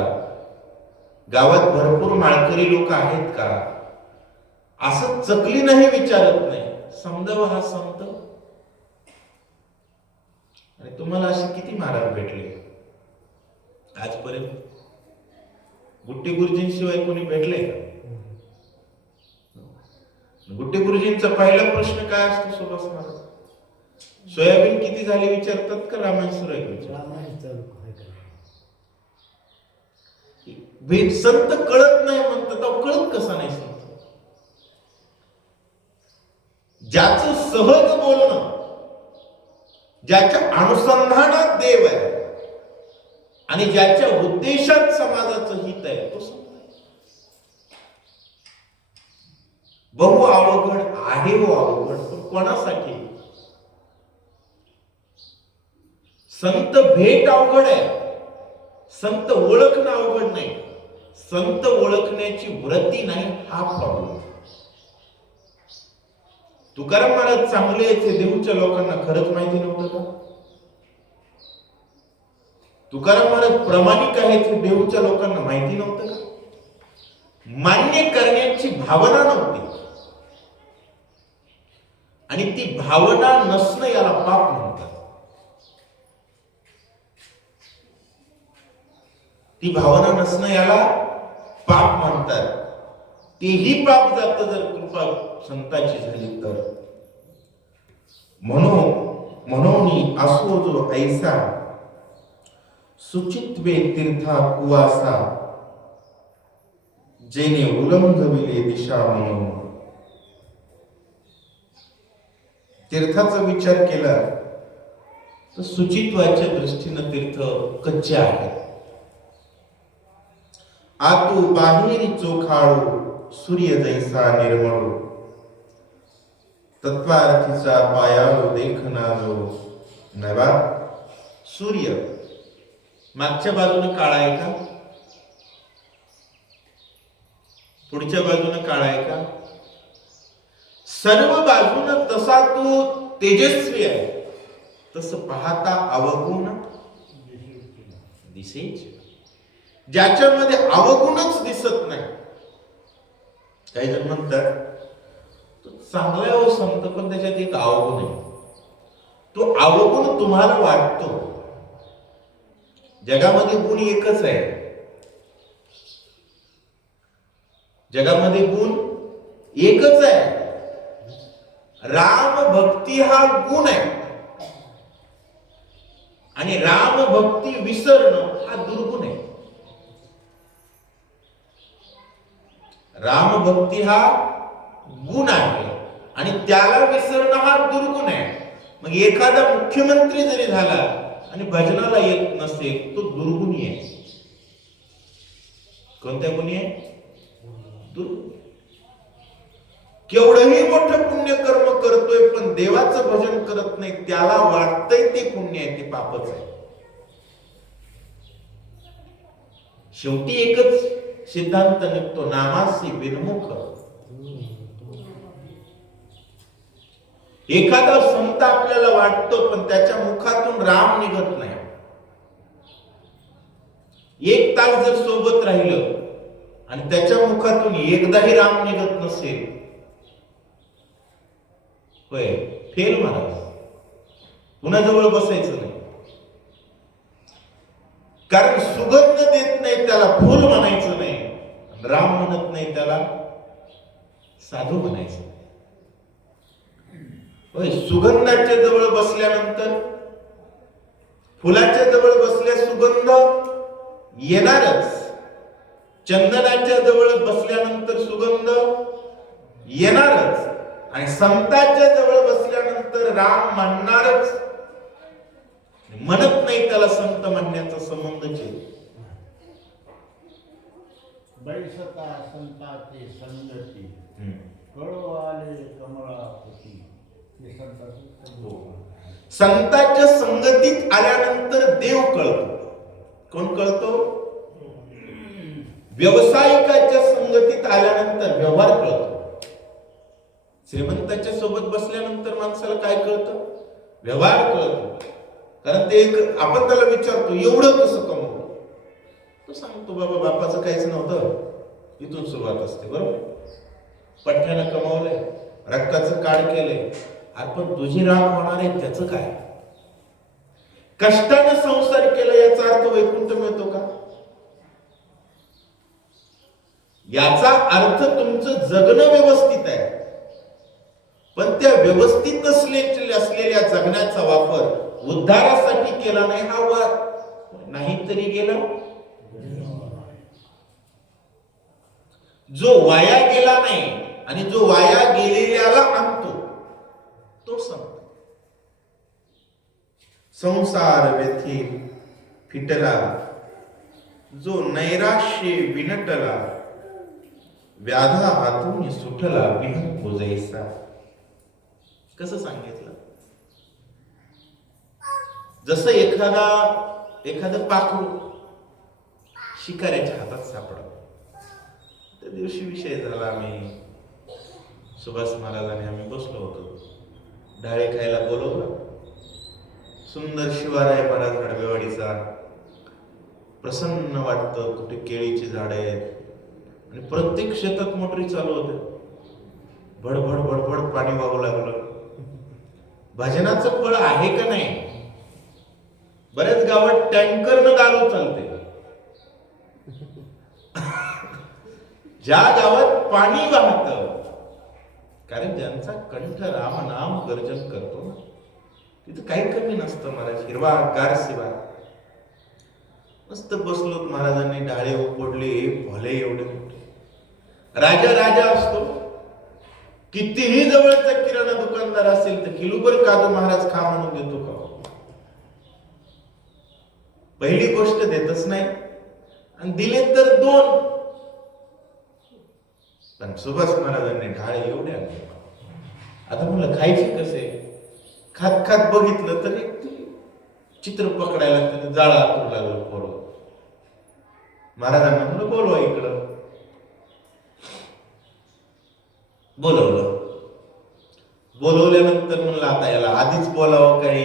गावात भरपूर माळकरी लोक आहेत का, असं चकलीनही विचारत नाही, समजावा हा संत. आणि तुम्हाला असे किती महाराज भेटले आजपर्यंत? गुट्टी गुरुजींशिवाय कोणी भेटले का? गुट्टी गुरुजींचा पहिला प्रश्न काय असतो सुभाष महाराज? सोयाबीन किती झाली विचारतात का रामायण सुरू आहे? भेट संत कळत नाही म्हणतात. कळत कसा नाही संत? ज्याचं सहज बोलणं, ज्याच्या अनुसंधानात देव आहे आणि ज्याच्या उद्देशात समाजाचं हित आहे तो संत. बहु अवघड आहे हो अवघड, पण कोणासाठी? संत भेट अवघड आहे, संत ओळखणं अवघड नाही. संत ओळखण्याची वृत्ती नाही हा प्रॉब्लेम. तुकाराम महाराज चांगले याचे देऊच्या लोकांना खरंच माहिती नव्हतं का? तुकाराम महाराज प्रामाणिक आहेत हे देऊच्या लोकांना माहिती नव्हतं का? मान्य करण्याची भावना नव्हती. आणि ती भावना नसणं याला पाप म्हणतात. ती भावना नसणं याला पाप म्हणतात. तेही पाप जातं जर कृपा संतांची झाली तर. म्हणून असो जो ऐसा सुचित्वे तीर्था कुवासा जेने उलंघविले दिशा म्हणून. तीर्थाचा विचार केला तर सुचित्वाच्या दृष्टीनं तीर्थ कच्चे आहेत. आतू बाहेरी चोखाळू सूर्य जैसा निर्मळू तत्वार्थीचा पायाळू देखना जो. नवा सूर्य मागच्या बाजूने काळा आहे का, पुढच्या बाजूने काळा आहे का? सर्व बाजूने तसा तो तेजस्वी आहे. तसं पाहता अवगुण दिसेच. ज्याच्यामध्ये अवगुणच दिसत नाही. काही जण म्हणतात तो चांगला आहे हो संत, पण त्याच्यात एक अवगुण आहे. तो अवगुण तुम्हाला वाटतो. जगामध्ये गुण एकच आहे. जगामध्ये गुण एकच आहे. राम भक्ती हा गुण आहे आणि राम भक्ती विसरणं हा दुर्गुण आहे. राम भक्ती हा गुण आहे आणि त्याला विसरणं हा दुर्गुण आहे. मग एखादा मुख्यमंत्री जरी झाला आणि भजनाला येत नसेल तो दुर्गुणी आहे. कोणत्या गुणी आहे? दुर्गुणी. केवढंही मोठं पुण्यकर्म करतोय पण देवाचं भजन करत नाही, त्याला वाटतंय ते पुण्य आहे, ते पापच आहे. शेवटी एकच सिद्धांत निघतो, नामासी विनमुख. एखादा संत आपल्याला वाटतो पण त्याच्या मुखातून राम निघत नाही. एक तास जर सोबत राहिलं आणि त्याच्या मुखातून एकदाही राम निघत नसेल, होय फेल महाराज. पुन्हा जवळ बसायचं नाही. कारण सुगंध देत नाही त्याला फुल म्हणायचं नाही, राम म्हणत नाही त्याला साधू म्हणायचं. होय, सुगंधाच्या जवळ बसल्यानंतर, फुलाच्या जवळ बसल्या सुगंध येणारच. चंदनाच्या जवळ बसल्यानंतर सुगंध येणारच आणि संतांच्या जवळ बसल्यानंतर राम म्हणणारच. म्हणत नाही त्याला संत म्हणण्याचा संबंधच आहे. बैसता संताचे संगती कळो आले कमळापती. संतांच्या संगतीत आल्यानंतर देव कळतो. कोण कळतो? व्यावसायिकाच्या संगतीत आल्यानंतर व्यवहार कळतो. श्रीमंताच्या सोबत बसल्यानंतर माणसाला काय कळतं? व्यवहार कळतो. कारण ते आपण त्याला विचारतो एवढं कसं कमवलं, तो सांगतो बाबा बापाचं काहीच नव्हतं. इथून सुरुवात असते बरोबर. पठ्ठ्यानं कमावलंय, रक्ताचं कार्ड केलंय. आपण तुझी राख होणार आहे त्याचं काय? कष्टाने संसार केला याचा अर्थ वैकुंठ मिळतो का? याचा अर्थ तुमचं जगणं व्यवस्थित आहे, पण त्या व्यवस्थित असलेल्या जगण्याचा वापर उद्धारासाठी केला नाही. हा वाद नाही तरी गेला. जो वाया गेला नाही आणि जो वाया गेलेल्याला आणतो तो संत. संसार व्यथे फिटला जो नैराश्य विनटला, व्याधा हातून सुटला विहन पूजैसा. कसं सांगितलं? जसं एखादं पाखरू शिकाऱ्याच्या हातात सापडलं. त्या दिवशी विषय झाला, आम्ही सुभाष महाराजांनी आम्ही बसलो होतो, डाळे खायला बोलवलं. सुंदर शिवार आहे बरा झाडवेवाडीचा, प्रसन्न वाटतं. कुठे केळीची झाडे आहेत आणि प्रत्येक शेतात मोटरी चालू होते. भडभड भडभड पाणी वाहू लागलं. भजनाचं फळ आहे का नाही? बऱ्याच गावात टँकरनं दारू चालते. ज्या गावात पाणी वाहतं कारण ज्यांचा कंठ राम नाम गर्जन करतो ना, तिथं काही कमी नसतं महाराज. हिरवा गार शिवाय मस्त बसलो महाराजांनी, डाळे उपडले, भले एवढे मोठे. राजा राजा असतो. कितीही जवळचा किराणा दुकानदार असेल तर किलोभर काजू महाराज खा म्हणून देतो का? पहिली गोष्ट देतच नाही, आणि दिले तर 2. पण सुभाष महाराजांनी ढाळे एवढे आणले. आता म्हणलं खायचे कसे? खात खात बघितलं तर एक चित्र पकडायला त्याने जाळा आतून लागलं पोरं. महाराजांना म्हणलं बोलवा इकडं. बोलवल्यानंतर म्हणलं आता याला आधीच बोलावं काही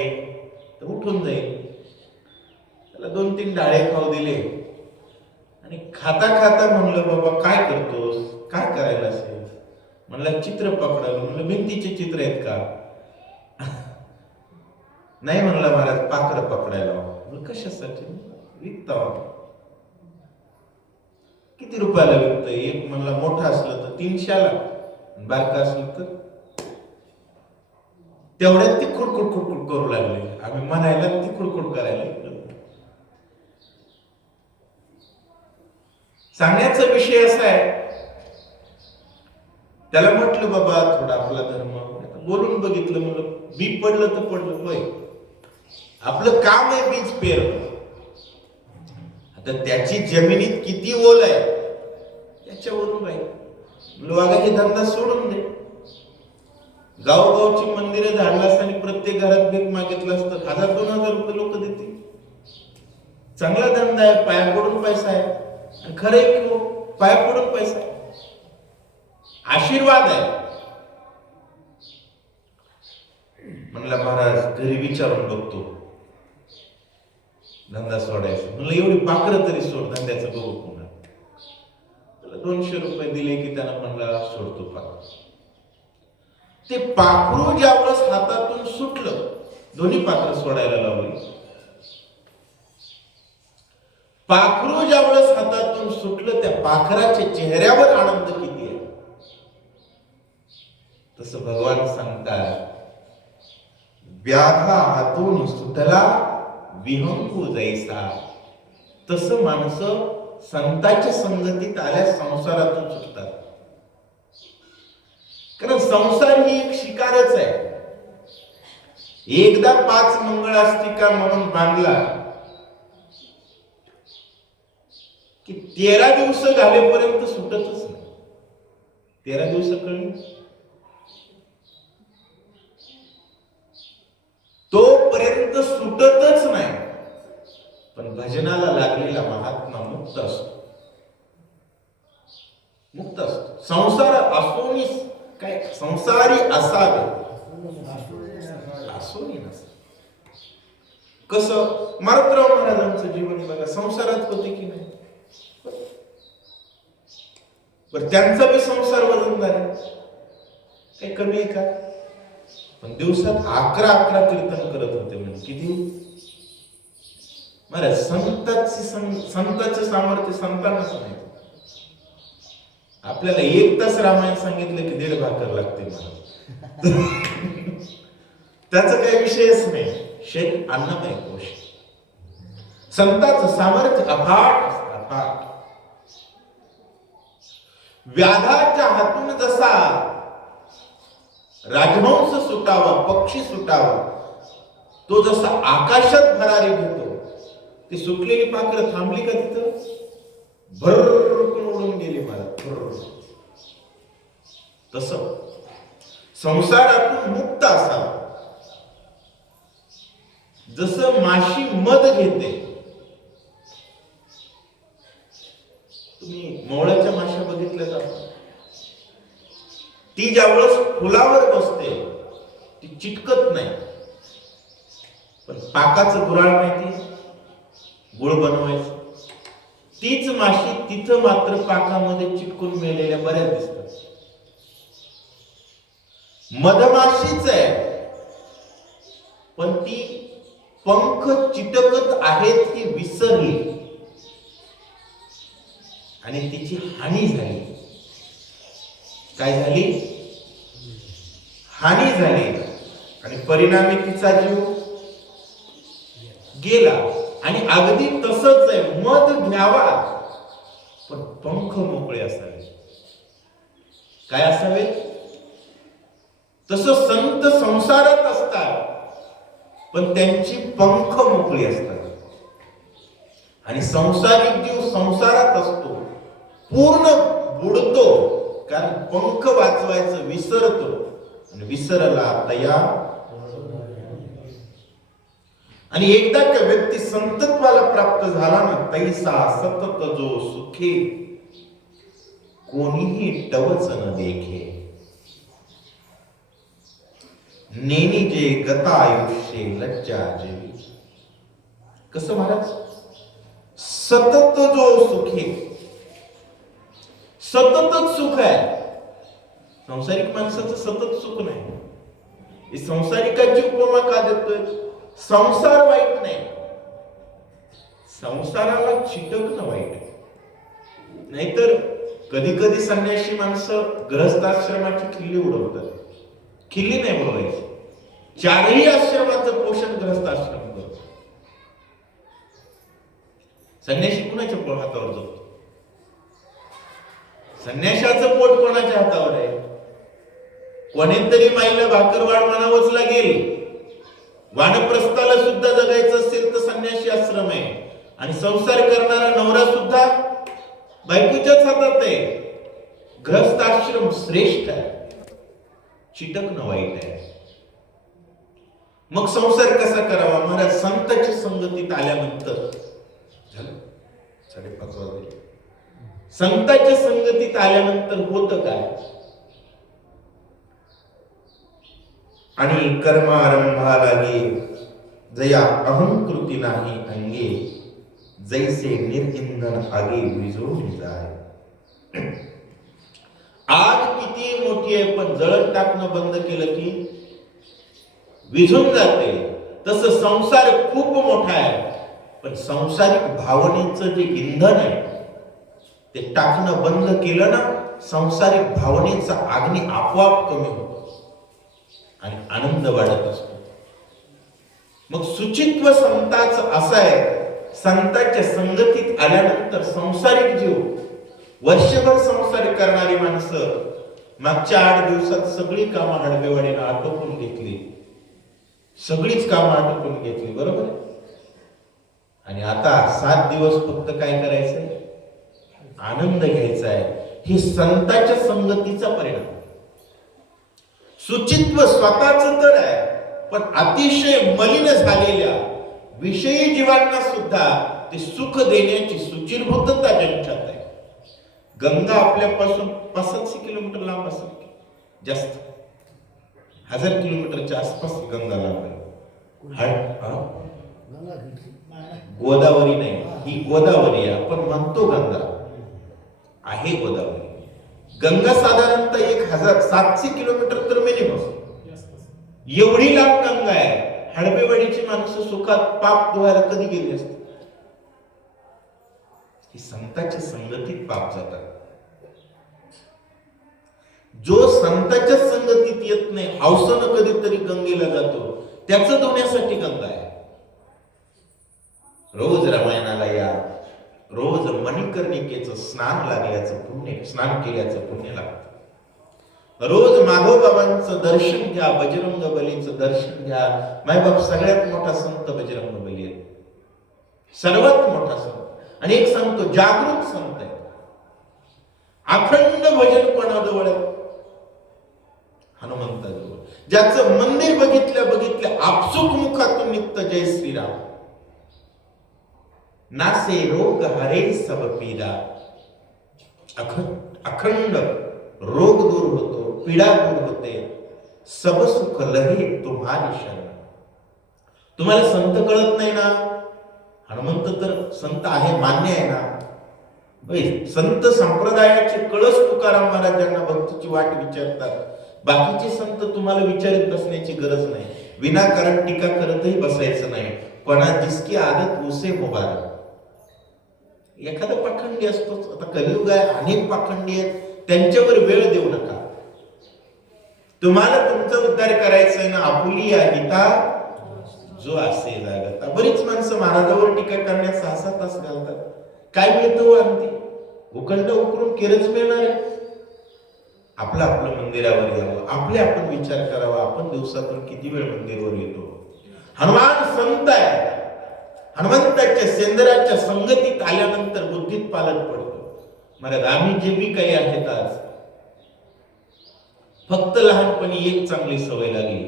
तर उठून जाईल. त्याला 2-3 डाळे खाऊ दिले आणि खाता खाता म्हणलं बाबा काय करतोस, काय करायला असेल? म्हणलं चित्र पकडायला. म्हणलं भिंतीचे चित्र आहेत का? नाही म्हणला महाराज, पाखरं पकडायला. म्हणलं कशासाठी? विकता. किती रुपयाला विकतोय? एक म्हणला मोठा असलं तर 300ला, बारका असलं तर तेवढ्यात ती खुडखुड खुडखुड करू लागले. आम्ही म्हणायला ती खुडखुड करायला लागलो. सांगण्याचा विषय असा आहे, त्याला म्हटलं बाबा थोडा आपला धर्म बोलून बघितलं. म्हणलं बी पडलं तर पडलं, होय आपलं काम आहे बीज पेरणं. आता त्याची जमिनीत किती ओल आहे त्याच्यावरून राहील. वागा हे धंदा सोडून दे. गावगावची मंदिरं झाडलास आणि प्रत्येक घरात भीक मागितलास तर 1000-2000 रुपये लोक देतील. चांगला धंदा आहे, पाया पडून पैसा आहे. आणि खरं की पाया पडून पैसा आहे, आशीर्वाद आहे. म्हणला महाराज घरी विचारून बघतो धंदा सोडायचा. म्हणलं एवढी पाखरं तरी सोड, धंद्याचं बघू पुन्हा. 200 रुपये दिले की त्याला म्हणला सोडतो पाखर. ते पाखरू ज्यावेळेस हातातून सुटलं, दोन्ही पाखरं सोडायला लावली. पाखरू ज्यावेळेस हातातून सुटलं, त्या पाखराच्या चेहऱ्यावर आनंद किती आहे. तसं भगवान सांगतात, व्याधा हातून सुटला विहंगू जैसा. तसं माणसं संतांच्या संगतीत आल्या संसारातून सुटतात. कारण संसार ही एक शिकारच आहे. एकदा 5 मंगळाष्टिका म्हणून बांधला की 13 दिवस घालेपर्यंत सुटतच नाही. 13 दिवस कळली तोपर्यंत सुटतच नाही. पण भजनाला लागलेला महात्मा मुक्त असतो. मुक्त असतो. संसार असोनी काय संसारी असावे, असोनी नसावे. कसं मारुतराव महाराजांचं जीवन बघा, संसारात होते की नाही? बरं त्यांचा बी संसार वजनदार आहे, काही कमी आहे का? पण दिवसात 11 कीर्तन करत होते. म्हणजे किती महाराज, संतांचं सामर्थ्य संतांनाच नाही. आपल्याला 1 तास रामायण सांगितलं की 1.5 भाकर लागते महाराज. त्याचा काही विषयच नाही. शरीर अन्नमय कोश. संतांचं सामर्थ्य अफाट असतं, अफाट. व्याधाच्या हातून जसा राजहंस सुटावा, पक्षी सुटावा, तो जसा आकाशात भरारी घेतो, ती सुटलेली पाखरं थांबली का तिथं? भरकन उडून गेली मला. तसं संसारातून मुक्त असावा. जसं माशी मध घेते. तुम्ही मोळ्याच्या माश्या बघितल्या जातात. ती ज्यावेळेस फुलावर बसते ती चिटकत नाही. पण पाकाचं गुऱ्हाळ माहिती, गुळ बनवायचं. तीच माशी तिथं मात्र पाकामध्ये चिटकून मेलेल्या बऱ्याच दिसतात. मधमाशीच आहे, पण ती पंख चिटकत आहेत ही विसरली आणि तिची हानी झाली. काय झाली? हानी झाली आणि परिणामी तिचा जीव गेला. आणि अगदी तसंच आहे, मध घ्यावा पण पंख मोकळे असावे. काय असावे? तसं संत संसारात असतात पण त्यांची पंख मोकळी असतात. आणि संसारिक जीव संसारात असतो, पूर्ण बुडतो, कारण पंख वाचवायचं विसरतो आणि विसरला तया. आणि एकदा का व्यक्ती संतत्वाला प्राप्त झाला ना, तैसा सतत जो सुखे कोणीही टवच न देखे. नेनी जे गता आयुष्ये लज्जा जेवी. कसं महाराज? सतत जो सुखे, सततच सुख आहे. संसारिक माणसाचं सतत सुख नाही. ही संसारिकाची उपमा का देतोय? संसार वाईट नाही, संसाराला चिटकणं वाईट आहे. नाहीतर कधी कधी संन्यासी माणसं गृहस्थाश्रमाची खिल्ली उडवतात. खिल्ली नाही उडवायची, चारही आश्रमाचं पोषण गृहस्थाश्रम करतो. संन्यासी कुणाच्या हातावर जातो? संन्याशाचं पोट कोणाच्या हातावर आहे? कोणीतरी माईला भाकरवाड म्हणावंच लागेल. वानप्रस्थाला सुद्धा जगायचं असेल तर संन्यासी आश्रम आहे. आणि संसार करणारा नवरा सुद्धा बायकोच्याच हातात आहे. गृहस्थाश्रम श्रेष्ठ आहे, चिटकणं वाईट आहे. मग संसार कसा करावा? महाराज संतांच्या संगतीत आल्यानंतर झालं 5:30 वाजले. संतांच्या संगतीत आल्यानंतर होतं काय? आणि कर्मारंभा लागे जया अहंकृती नाही अंगे, जैसे निर्इंधन आगे विझून जाय. आग किती मोठी आहे पण जळत टाकणं बंद केलं की विझून जाते. तसं संसार खूप मोठा आहे पण संसारिक भावनेचं जे इंधन आहे ते टाकणं बंद केलं ना, संसारिक भावनेचा अग्नी आपोआप कमी होतो आणि आनंद वाढत असतो. मग सुचित्व संतांचं असं आहे, संतांच्या संगतीत आल्यानंतर संसारिक जीव, वर्षभर संसार करणारी माणसं मागच्या 8 दिवसात सगळी कामं हडबेवाडीनं आटोपून घेतली. सगळीच कामं आटोपून घेतली, बरोबर. आणि आता 7 दिवस फक्त काय करायचंय? आनंद घ्यायचा आहे. हे संतांच्या संगतीचा परिणाम. सुचित्व स्वतःच तर आहे पण अतिशय मलिन झालेल्या विषयी जीवांना सुद्धा ते सुख देण्याची सुचिरभूतता त्यांच्यात आहे. गंगा आपल्यापासून 500 किलोमीटर लांब असेल, जास्त 1000 किलोमीटरच्या आसपास गंगा लांब आहे. गोदावरी नाही, ही गोदावरी आहे. आपण म्हणतो गंगा आहे, गोदावरी. गंगा साधारणतः 1700 किलोमीटर तर मिनिमम. एवढी लांब गंगा आहे. हडबेवाडीची माणसं सुखात पाप धुवायला कधी गेली असते? ही संतांच्या संगतीत पाप जातात. जो संतांच्या संगतीत येत नाही, हौसनं कधीतरी गंगेला जातो, त्याचं धुण्यासाठी गंगा आहे. रोज रामायणाला या, रोज मणिकर्णिकेचं स्नान लागल्याचं पुण्य, स्नान केल्याचं पुण्य लागतं. रोज माधव बाबांचं दर्शन घ्या, बजरंग बलीचं दर्शन घ्या. मायबाप सगळ्यात मोठा संत बजरंग बली आहे, सर्वात मोठा संत. आणि एक सांगतो, जागृत संत आहे. अखंड भजन कोणाजवळ आहे? हनुमंताजवळ. ज्याचं मंदिर बघितल्या बघितल्या आपसुक मुखातून निघतं जय श्रीराम. नासे रोग हरे सब पीडा. अखंड रोग दूर होतो, पीडा दूर होते. सब सुख लहे तुम्हारी शरण. तुम्हाला संत कळत नाही ना? हनुमंत तर संत आहे, मान्य आहे ना? संत संप्रदायाचे कळस तुकाराम महाराजांना भक्तीची वाट विचारतात. बाकीचे संत तुम्हाला विचारित बसण्याची गरज नाही. विनाकारण टीका करतही बसायचं नाही. कोणा जिसकी आदत उसे मुबारक. एखादा पाखंडी असतोच. आता कलियुग आहे, अनेक पाखंडी आहेत, त्यांच्यावर वेळ देऊ नका. तुम्हाला तुमचा उद्धार करायचा ना, आपुली हिता जो असे जागता. बरीच माणसं महाराजावर टीका करण्यात 6-6 तास घालतात. काय मिळतं आणते? उकंड उकरून केरच मिळणार आहे. आपलं आपलं मंदिरावर यावं, आपले आपण विचार करावा. आपण दिवसातून किती वेळ मंदिरावर येतो? हनुमान संत आहे. हनुमंताच्या सेंदराच्या संगतीत आल्यानंतर बुद्धीत पालट पडतो. महाराज आम्ही जे बी काही आहेत आज, फक्त लहानपणी एक चांगली सवय लागली.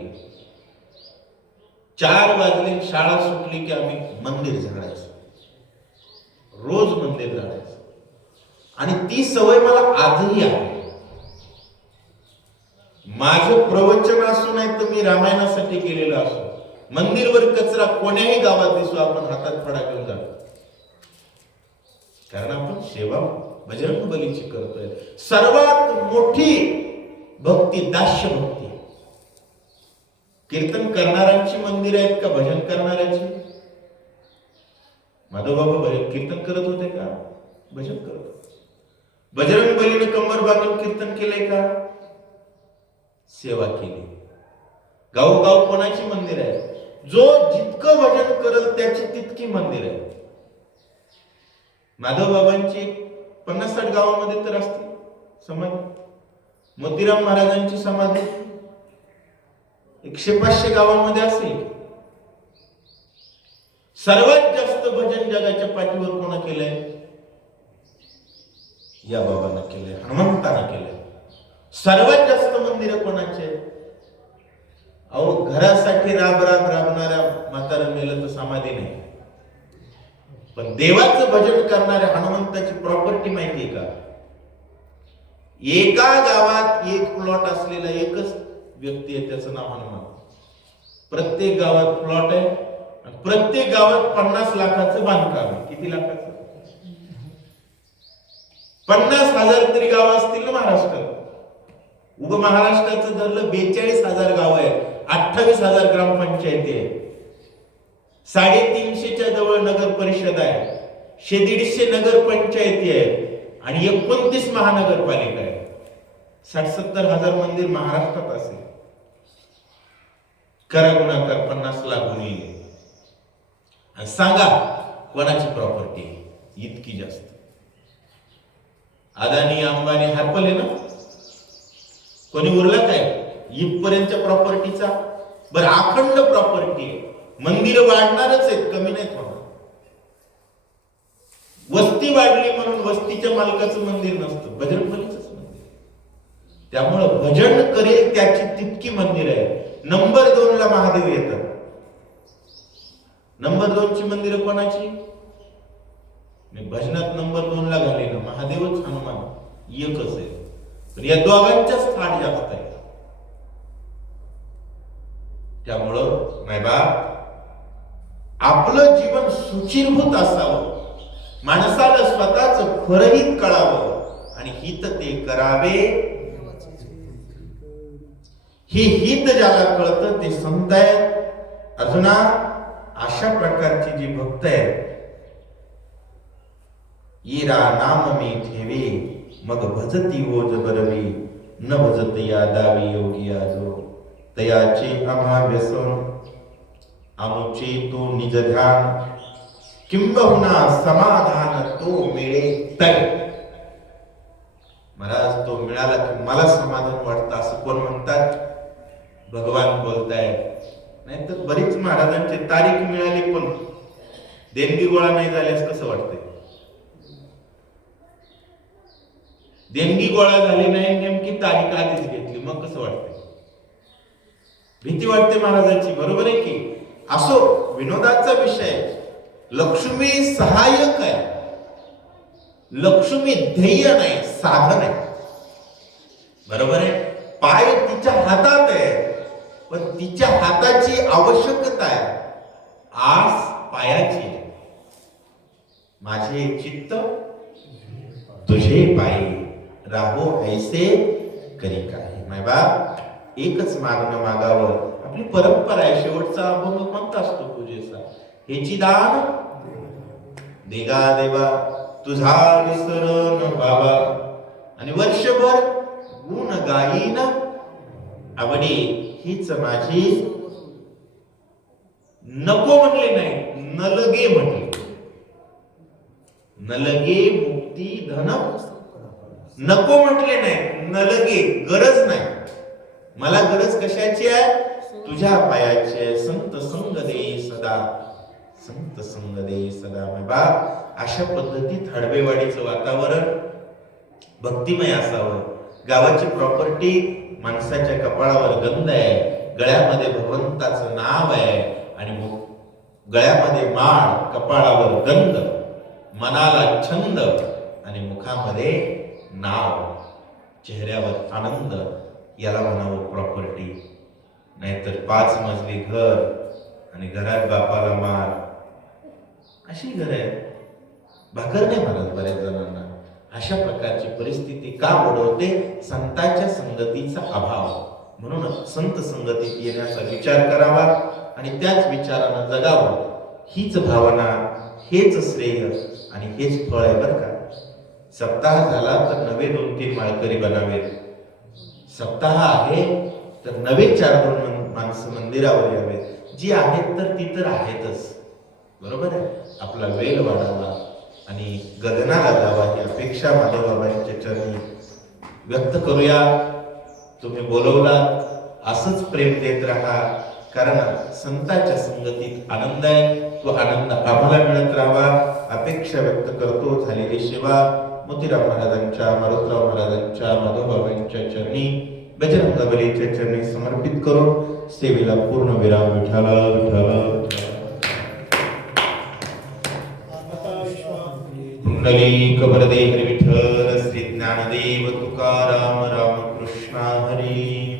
4 वाजले शाळा सुटली की आम्ही मंदिर झाडायचो. रोज मंदिर झाडायचो. आणि ती सवय मला आजही आहे. माझं प्रवचन असो नाही तर मी रामायणासाठी गेलेलो असो, मंदिरवर कचरा कोण्याही गावात दिसो, आपण हातात फडा घेऊन जातो. कारण आपण सेवा बजरंग बलीची करतोय. सर्वात मोठी भक्ती दास्य भक्ती. कीर्तन करणाऱ्यांची मंदिर आहेत का भजन करणाऱ्यांची? माधवबाबा भजन कीर्तन करत होते का? भजन करत होते. बजरंग बलीने कंबर बांधून कीर्तन केलंय का? सेवा केली. गावोगाव कोणाची मंदिर आहे? जो जितकं भजन करल त्याची तितकी मंदिर आहे. माधव बाबांची 50-60 गावामध्ये तर असतील समाधी. मोतीराम महाराजांची समाधी 100-500 गावांमध्ये असेल. सर्वात जास्त भजन जगाच्या पाठीवर कोण केलंय? या बाबांना केलंय, हनुमंतानं केलंय. सर्वात जास्त मंदिर कोणाचे? अहो, घरासाठी राब राबणाऱ्या म्हातारा मेलं तर समाधी नाही, पण देवाचं भजन करणाऱ्या हनुमंताची प्रॉपर्टी माहितीये का? एका गावात एक प्लॉट असलेला एकच व्यक्ती आहे, त्याचं नाव हनुमान. प्रत्येक गावात प्लॉट आहे आणि प्रत्येक गावात 50 लाखाचं बांधकाम आहे. किती लाखाचं? 50,000 तरी गाव असतील ना महाराष्ट्रात. उग महाराष्ट्राचं धरलं 42,000 गाव आहे, 28,000 ग्रामपंचायती आहे, 350च्या जवळ नगर परिषद आहे, 150 नगर पंचायती आहे आणि 29 महानगरपालिका आहे. 60-70 हजार मंदिर महाराष्ट्रात असेल. करा गुणाकार 50 लाख गुणिले आणि सांगा कोणाची प्रॉपर्टी इतकी जास्त? अदानी अंबानी हरपले ना, कोणी उरला काय इथपर्यंतच्या प्रॉपर्टीचा? बरं, अखंड प्रॉपर्टी आहे. मंदिर वाढणारच आहेत, कमी नाहीत होणार. वस्ती वाढली म्हणून वस्तीच्या मालकाचं मंदिर नसतं, बजरंगबलीचंच मंदिर. त्यामुळं भजन करेल त्याची तितकी मंदिर आहे. नंबर 2 ला महादेव येतात. नंबर 2 ची मंदिर कोणाची? भजनात नंबर 2 ला घालेलं महादेवच हनुमान एकच आहे, पण या दोघांच्याच थाट जास्त आहे. त्यामुळं मायबा आपलं जीवन सुचिरभूत असावं, माणसाला स्वतःच खरंही कळावं आणि हित ते करावे. ही हित ज्याला कळतं ते संत आहेत. अजुना अशा प्रकारची जी भक्त आहेत, येरा नाम मी ठेवे मग भजती ओज बरवी, न भजत या दावी योगी आजो, तयाचे आम्हा व्यसन आमुचे तो निज ध्यान, किंबहुना समाधान तो मिळे तर. महाराज तो मिळाला की मला समाधान वाटतं असं कोण म्हणतात? भगवान बोलतायत. नाही तर बरीच महाराजांची तारीख मिळाली पण देणगी गोळा नाही झाल्यास कसं वाटतंय? देणगी गोळा झाली नाही, नेमकी तारीख आधीच घेतली, मग कसं वाटतंय? भीती वाटते महाराजांची. बरोबर आहे की? असो, विनोदाचा विषय. लक्ष्मी सहाय्यक आहे, लक्ष्मी ध्येय नाही, साधन आहे. बरोबर आहे? पाय तिच्या हातात आहे, पण तिच्या हाताची आवश्यकता आहे, आस पायाची आहे. माझे चित्त तुझे पायी राहो ऐसे करी काय. मायबाप एकच मागणं मागावं. आपली परंपरा आहे. शेवटचा अभंग कोणता असतो पूजेचा? हेची दान देगा देवा तुझा विसरण बाबा, आणि वर्षभर गुण गाईन आवडी हीच माझी, नको म्हटले नाही, नलगे म्हटले. नलगे मुक्ती धन, नको म्हटले नाही, नलगे गरज नाही. मला गरज कशाची आहे? तुझ्या पायाची आहे. संत संग दे सदा, संत संग दे सदा. बाप अशा पद्धतीत हडबेवाडीचं वातावरण भक्तिमय असावं. गावाची प्रॉपर्टी, माणसाच्या कपाळावर गंध आहे, गळ्यामध्ये भगवंताचं नाव आहे, आणि गळ्यामध्ये माळ, कपाळावर गंध, मनाला छंद आणि मुखामध्ये नाव, चेहऱ्यावर आनंद, याला म्हणावं प्रॉपर्टी. नाहीतर 5 मजली घर आणि घरात बापाला मार, अशी घर आहे. भाकर नाही मारत बऱ्याच जणांना. अशा प्रकारची परिस्थिती का ओढवते? संतांच्या संगतीचा अभाव. म्हणून संत संगतीत येण्याचा विचार करावा आणि त्याच विचारानं जगावं. हीच भावना, हेच श्रेय आणि हेच फळ आहे बरं का. सप्ताह झाला तर नवे 2-3 माळकरी बनावेत. सप्ताह आहे तर नवे 4-2 माणसं मंदिरावर यावेत. जी आहेत तर ती तर आहेतच, बरोबर आहे. आपला वेल वाढावा आणि गगनाला जावा ही अपेक्षा माधवबाबांच्या चरणी व्यक्त करूया. तुम्ही बोलवला असंच प्रेम देत राहा, कारण संतांच्या संगतीत आनंद आहे. तो आनंद आम्हाला मिळत राहावा अपेक्षा व्यक्त करतो. झालेली सेवा मोतीराम महाराजांच्या, मारुतराव महाराजांच्या, माधवबाबांच्या चरणी, बजरंग बलीच्या चरणी समर्पित करून सेवेला पूर्ण विराम. विठाला विठाला. पुंडलिक वरदे हरी विठ्ठल. श्री ज्ञानदेव तुकाराम रामकृष्ण हरी.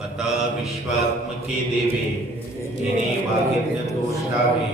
आता विश्वात्मके देवे येणे वागिज्ञ दोषावे